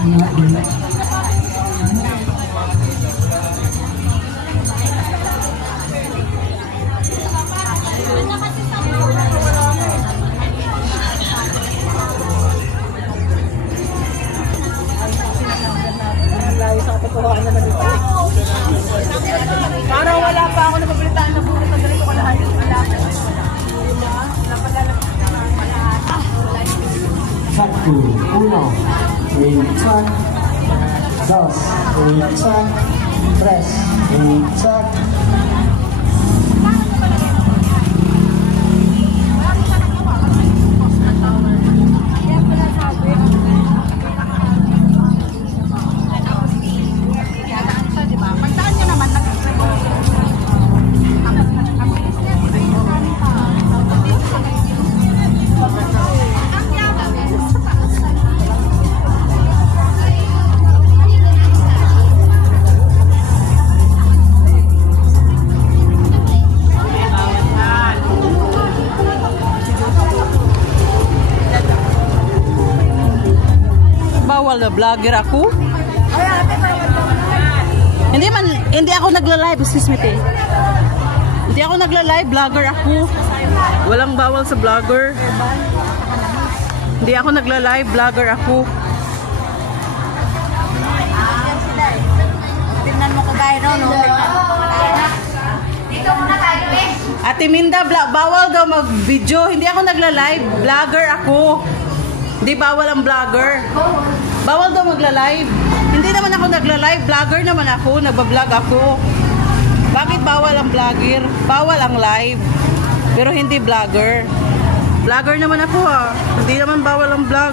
Parang wala pa ako napapalitaan na buhay. Pagdalito ko lahat yung malaki. Satu, uno, cek, dos, cek, tres, cek. Bawal na vlogger ako. Hindi ako nagla-live, excuse me te. Hindi ako nagla-live, vlogger ako. Walang bawal sa vlogger. Hindi ako nagla-live, vlogger ako. Tingnan mo ko tayo no. Dito muna tayo eh. Ate Minda, bawal daw mag-video. Hindi ako nagla-live, vlogger ako. Hindi bawal ang vlogger. Bawal daw magla-live. Hindi naman ako nagla-live, vlogger naman ako, nagba-vlog ako. Bakit bawal ang vlogger? Bawal ang live. Pero hindi vlogger. Vlogger naman ako ha. Hindi naman bawal ang vlog.